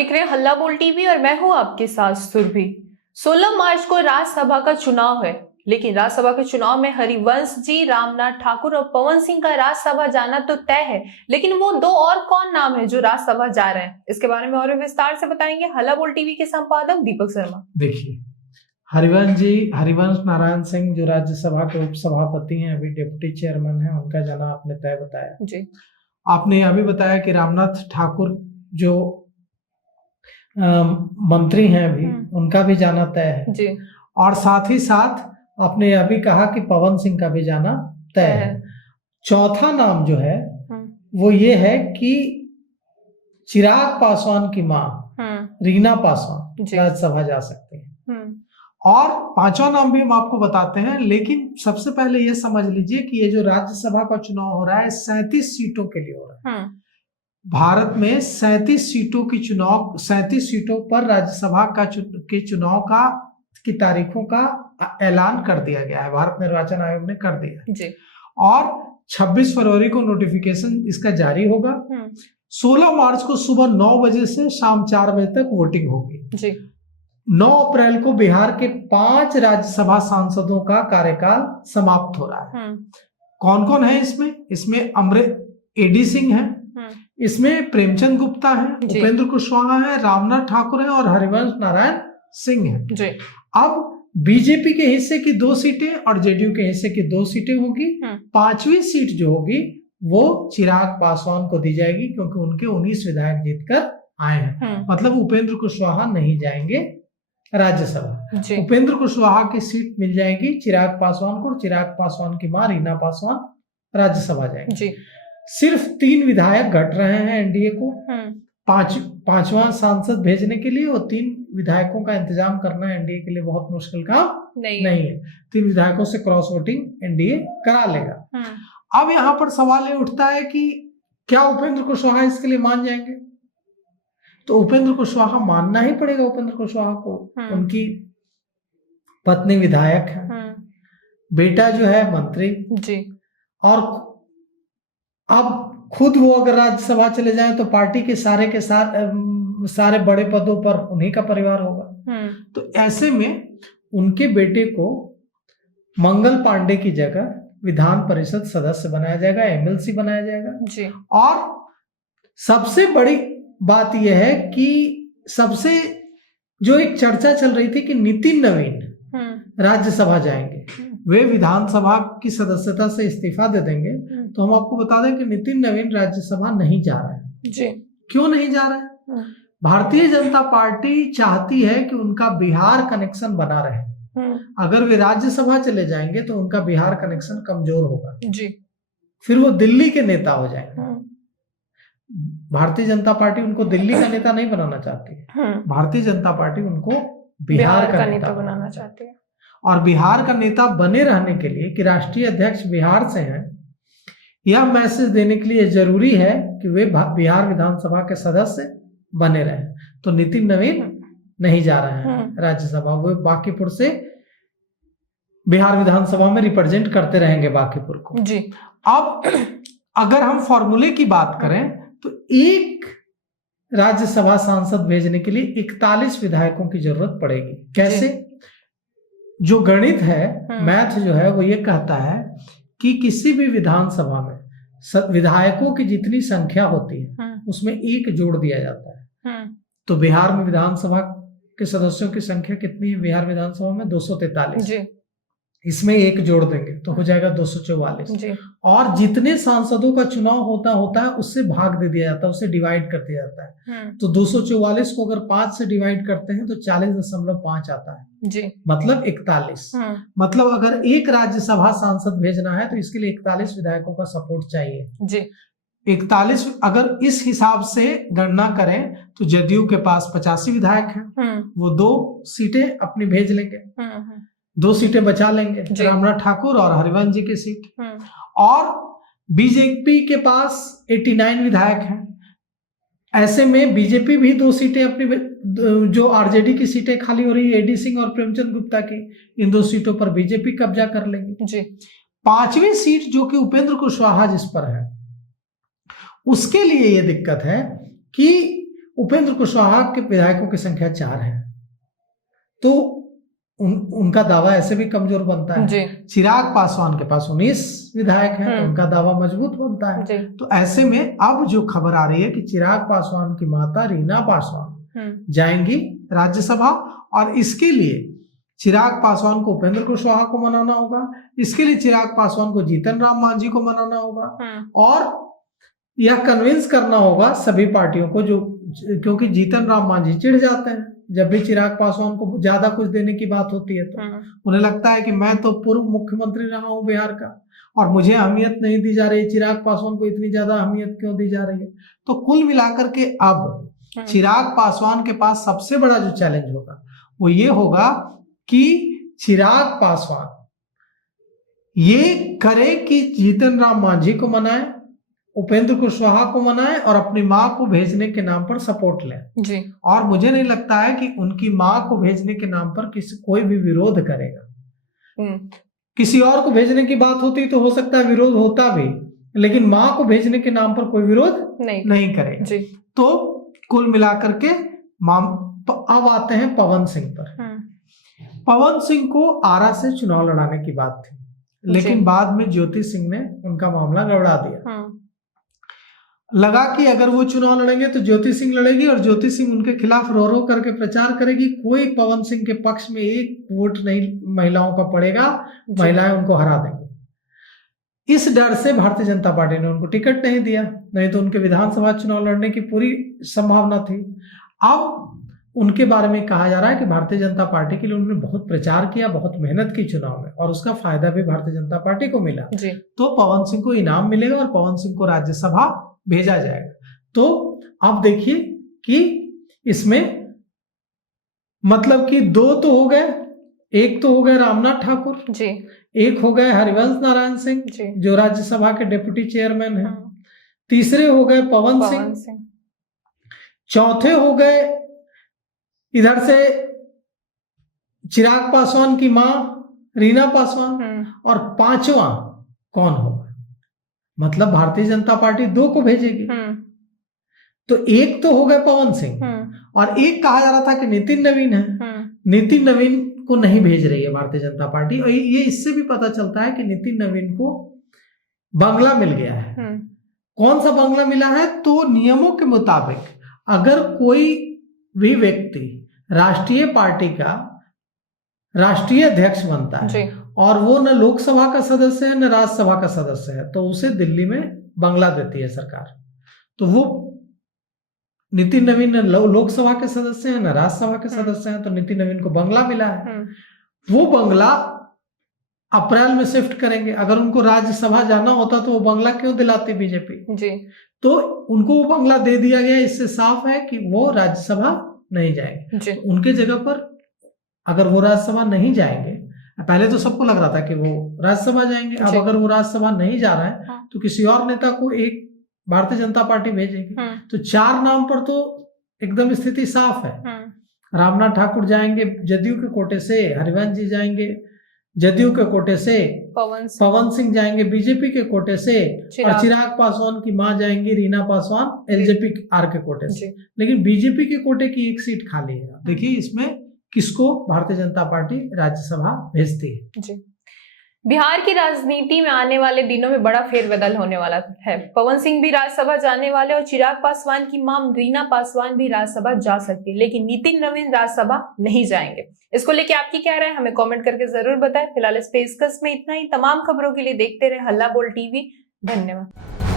देख रहे हैं हल्ला बोल टीवी और मैं हूं आपके साथ सुरभि। 16 मार्च को राज्यसभा का चुनाव है, लेकिन राज्यसभा के चुनाव में हरिवंश जी, रामनाथ ठाकुर और पवन सिंह का राज्यसभा जाना तो तय है, लेकिन वो दो और कौन नाम है जो राज्यसभा जा रहे हैं, इसके बारे में और विस्तार से बताएंगे हल्ला बोल टीवी के संपादक दीपक शर्मा। देखिए, हरिवंश नारायण सिंह जो राज्यसभा के उपसभापति हैं, अभी डिप्टी चेयरमैन हैं, उनका जाना आपने तय बताया जी। आपने यह भी बताया कि रामनाथ ठाकुर जो मंत्री हैं अभी, उनका भी जाना तय है जी। और साथ ही साथ आपने यह भी कहा कि पवन सिंह का भी जाना तय है। चौथा नाम जो है वो ये है कि चिराग पासवान की मां रीना पासवान राज्यसभा जा सकते हैं। और पांचवा नाम भी हम आपको बताते हैं, लेकिन सबसे पहले ये समझ लीजिए कि ये जो राज्यसभा का चुनाव हो रहा है 37 सीटों के लिए हो रहा है। भारत में 37 सीटों पर राज्यसभा के चुनाव की तारीखों का ऐलान कर दिया गया है, भारत निर्वाचन आयोग ने कर दिया जी। और 26 फरवरी को नोटिफिकेशन इसका जारी होगा। 16 मार्च को सुबह 9 बजे से शाम 4 बजे तक वोटिंग होगी जी। 9 अप्रैल को बिहार के 5 राज्यसभा सांसदों का कार्यकाल समाप्त हो रहा है। कौन कौन है इसमें एडी सिंह है, इसमें प्रेमचंद गुप्ता है, उपेंद्र कुशवाहा है, रामनाथ ठाकुर है और हरिवंश नारायण सिंह है। अब बीजेपी के हिस्से की 2 सीटें और जेडीयू के हिस्से की 2 सीटें होगी। 5वीं सीट जो होगी वो चिराग पासवान को दी जाएगी, क्योंकि उनके 19 विधायक जीतकर आए हैं। मतलब उपेंद्र कुशवाहा नहीं जाएंगे राज्यसभा। उपेंद्र कुशवाहा की सीट मिल जाएगी चिराग पासवान को, चिराग पासवान की मां रीना पासवान राज्यसभा जाएंगे। सिर्फ 3 विधायक घट रहे हैं एनडीए को। पांचवा सांसद भेजने के लिए और 3 विधायकों का इंतजाम करना एनडीए के लिए बहुत मुश्किल काम नहीं है। 3 विधायकों से क्रॉस वोटिंग एनडीए करा लेगा। अब यहाँ पर सवाल ये उठता है कि क्या उपेंद्र कुशवाहा इसके लिए मान जाएंगे? तो उपेंद्र कुशवाहा मानना ही पड़ेगा उपेंद्र कुशवाहा को। उनकी पत्नी विधायक है, बेटा जो है मंत्री जी। और अब खुद वो अगर राज्यसभा चले जाएं तो पार्टी के सारे बड़े पदों पर उन्हीं का परिवार होगा। तो ऐसे में उनके बेटे को मंगल पांडे की जगह विधान परिषद सदस्य बनाया जाएगा, एमएलसी बनाया जाएगा जी। और सबसे बड़ी बात यह है कि सबसे जो एक चर्चा चल रही थी कि नितिन नवीन राज्यसभा जाएंगे, वे विधानसभा की सदस्यता से इस्तीफा दे देंगे। तो हम आपको बता दें कि नितिन नवीन राज्यसभा नहीं जा रहे हैं जी। क्यों नहीं जा रहे हैं? भारतीय जनता पार्टी चाहती है कि उनका बिहार कनेक्शन बना रहे। अगर वे राज्यसभा चले जाएंगे तो उनका बिहार कनेक्शन कमजोर होगा जी। फिर वो दिल्ली के नेता हो जाएंगे। भारतीय जनता पार्टी उनको दिल्ली का नेता नहीं बनाना चाहती है। भारतीय जनता पार्टी उनको बिहार का नेता बनाना चाहती है। और बिहार का नेता बने रहने के लिए कि राष्ट्रीय अध्यक्ष बिहार से हैं, यह मैसेज देने के लिए जरूरी है कि वे बिहार विधानसभा के सदस्य बने रहे। तो नितिन नवीन नहीं जा रहे हैं राज्यसभा, वे बांकीपुर से बिहार विधानसभा में रिप्रेजेंट करते रहेंगे बांकीपुर को जी। अब अगर हम फॉर्मूले की बात करें तो एक राज्यसभा सांसद भेजने के लिए 41 विधायकों की जरूरत पड़ेगी। कैसे? जो गणित है, मैथ जो है, वो ये कहता है कि किसी भी विधानसभा में विधायकों की जितनी संख्या होती है उसमें 1 जोड़ दिया जाता है। तो बिहार में विधानसभा के सदस्यों की संख्या कितनी है? बिहार विधानसभा में 243, इसमें 1 जोड़ देंगे तो हो जाएगा 244। और जितने सांसदों का चुनाव होता है उससे भाग दे दिया जाता है, उससे डिवाइड कर दिया जाता है। तो 244 को अगर 5 से डिवाइड करते हैं तो 40.5 आता है जी। मतलब 41। मतलब अगर एक राज्यसभा सांसद भेजना है तो इसके लिए 41 विधायकों का सपोर्ट चाहिए जी। 41 अगर इस हिसाब से गणना करें तो जदयू के पास 85 विधायक हैं, वो 2 सीटें अपनी भेज लेंगे, 2 सीटें बचा लेंगे, रामनाथ ठाकुर और हरिवंश जी की सीट। और बीजेपी के पास 89 विधायक हैं। ऐसे में बीजेपी भी 2 सीटें अपनी, जो आरजेडी की सीटें खाली हो रही है एडी सिंह और प्रेमचंद गुप्ता की, इन 2 सीटों पर बीजेपी कब्जा कर लेंगे जी। 5वीं सीट जो कि उपेंद्र कुशवाहा जिस पर है, उसके लिए ये दिक्कत है कि उपेंद्र कुशवाहा के विधायकों की संख्या 4 है, तो उनका दावा ऐसे भी कमजोर बनता है। जी। चिराग पासवान के पास 19 विधायक हैं, तो उनका दावा मजबूत बनता है। तो ऐसे में अब जो खबर आ रही है कि चिराग पासवान की माता रीना पासवान जाएंगी राज्यसभा, और इसके लिए चिराग पासवान को उपेंद्र कुशवाहा को मनाना होगा, इसके लिए चिराग पासवान को जीतन राम मांझी को मनाना होगा, और यह कन्विंस करना होगा सभी पार्टियों को, जो क्योंकि जीतन राम मांझी चिढ़ जाते हैं जब भी चिराग पासवान को ज्यादा कुछ देने की बात होती है, तो उन्हें लगता है कि मैं तो पूर्व मुख्यमंत्री रहा हूं बिहार का और मुझे अहमियत नहीं दी जा रही, चिराग पासवान को इतनी ज्यादा अहमियत क्यों दी जा रही है। तो कुल मिलाकर के अब चिराग पासवान के पास सबसे बड़ा जो चैलेंज होगा वो ये होगा कि चिराग पासवान ये करे कि जीतन राम मांझी को मनाए, उपेंद्र कुशवाहा को मनाए और अपनी मां को भेजने के नाम पर सपोर्ट लें जी। और मुझे नहीं लगता है कि उनकी मां को भेजने के नाम पर कोई भी विरोध करेगा। किसी और को भेजने की बात होती तो हो सकता है विरोध होता भी, लेकिन मां को भेजने के नाम पर कोई विरोध नहीं करेगा जी। तो कुल मिलाकर के अब आते हैं पवन सिंह पर। पवन सिंह को आरा से चुनाव लड़ाने की बात थी, लेकिन बाद में ज्योति सिंह ने उनका मामला गड़बड़ा दिया। लगा कि अगर वो चुनाव लड़ेंगे तो ज्योति सिंह लड़ेगी और ज्योति सिंह उनके खिलाफ रो रो करके प्रचार करेगी, कोई पवन सिंह के पक्ष में एक वोट नहीं महिलाओं का पड़ेगा, महिलाएं उनको हरा देंगी। इस डर से भारतीय जनता पार्टी ने उनको टिकट नहीं दिया, नहीं तो उनके विधानसभा चुनाव लड़ने की पूरी संभावना थी। अब उनके बारे में कहा जा रहा है कि भारतीय जनता पार्टी के लिए उन्होंने बहुत प्रचार किया, बहुत मेहनत की चुनाव में, और उसका फायदा भी भारतीय जनता पार्टी को मिला जी। तो पवन सिंह को इनाम मिलेगा और पवन सिंह को राज्यसभा भेजा जाएगा। तो अब देखिए कि इसमें मतलब कि 2 तो हो गए, एक तो हो गए रामनाथ ठाकुर जी, एक हो गए हरिवंश नारायण सिंह जो राज्यसभा के डिप्टी चेयरमैन हैं, तीसरे हो गए पवन सिंह, चौथे हो गए इधर से चिराग पासवान की मां रीना पासवान, और 5वां कौन होगा? मतलब भारतीय जनता पार्टी 2 को भेजेगी। तो एक तो हो गए पवन सिंह और एक कहा जा रहा था कि नितिन नवीन है। नितिन नवीन को नहीं भेज रही है भारतीय जनता पार्टी, और ये इससे भी पता चलता है कि नितिन नवीन को बंगला मिल गया है। कौन सा बंगला मिला है? तो नियमों के मुताबिक अगर कोई भी व्यक्ति राष्ट्रीय पार्टी का राष्ट्रीय अध्यक्ष बनता है और वो न लोकसभा का सदस्य है न राज्यसभा का सदस्य है, तो उसे दिल्ली में बंगला देती है सरकार। तो वो नितिन नवीन न लोकसभा के सदस्य हैं न राज्यसभा के सदस्य हैं, तो नितिन नवीन को बंगला मिला है। वो बंगला अप्रैल में शिफ्ट करेंगे। अगर उनको राज्यसभा जाना होता तो वो बंगला क्यों दिलाती बीजेपी जी? तो उनको वो बंगला दे दिया गया। इससे साफ है कि वो राज्यसभा नहीं जाएंगे। तो उनके जगह पर अगर वो राज्यसभा नहीं जाएंगे, पहले तो सबको लग रहा था कि वो राज्यसभा जाएंगे, अब अगर वो राज्यसभा नहीं जा रहा है तो किसी और नेता को एक भारतीय जनता पार्टी भेजेगी। तो 4 नाम पर तो एकदम स्थिति साफ है। रामनाथ ठाकुर जाएंगे जदयू के कोटे से, हरिवंश जी जाएंगे जदयू के कोटे से, पवन सिंह जाएंगे बीजेपी के कोटे से, और चिराग पासवान की मां जाएंगी रीना पासवान एलजेपी आर के कोटे से। लेकिन बीजेपी के कोटे की एक सीट खाली है। देखिए इसमें किसको भारतीय जनता पार्टी राज्यसभा भेजती है जी। बिहार की राजनीति में आने वाले दिनों में बड़ा फेरबदल होने वाला है। पवन सिंह भी राज्यसभा जाने वाले और चिराग पासवान की मां रीना पासवान भी राज्यसभा जा सकती है, लेकिन नितिन नवीन राज्यसभा नहीं जाएंगे। इसको लेके आपकी क्या राय है हमें कमेंट करके जरूर बताएं। फिलहाल इस पेशकश में इतना ही। तमाम खबरों के लिए देखते रहे हल्ला बोल टीवी। धन्यवाद।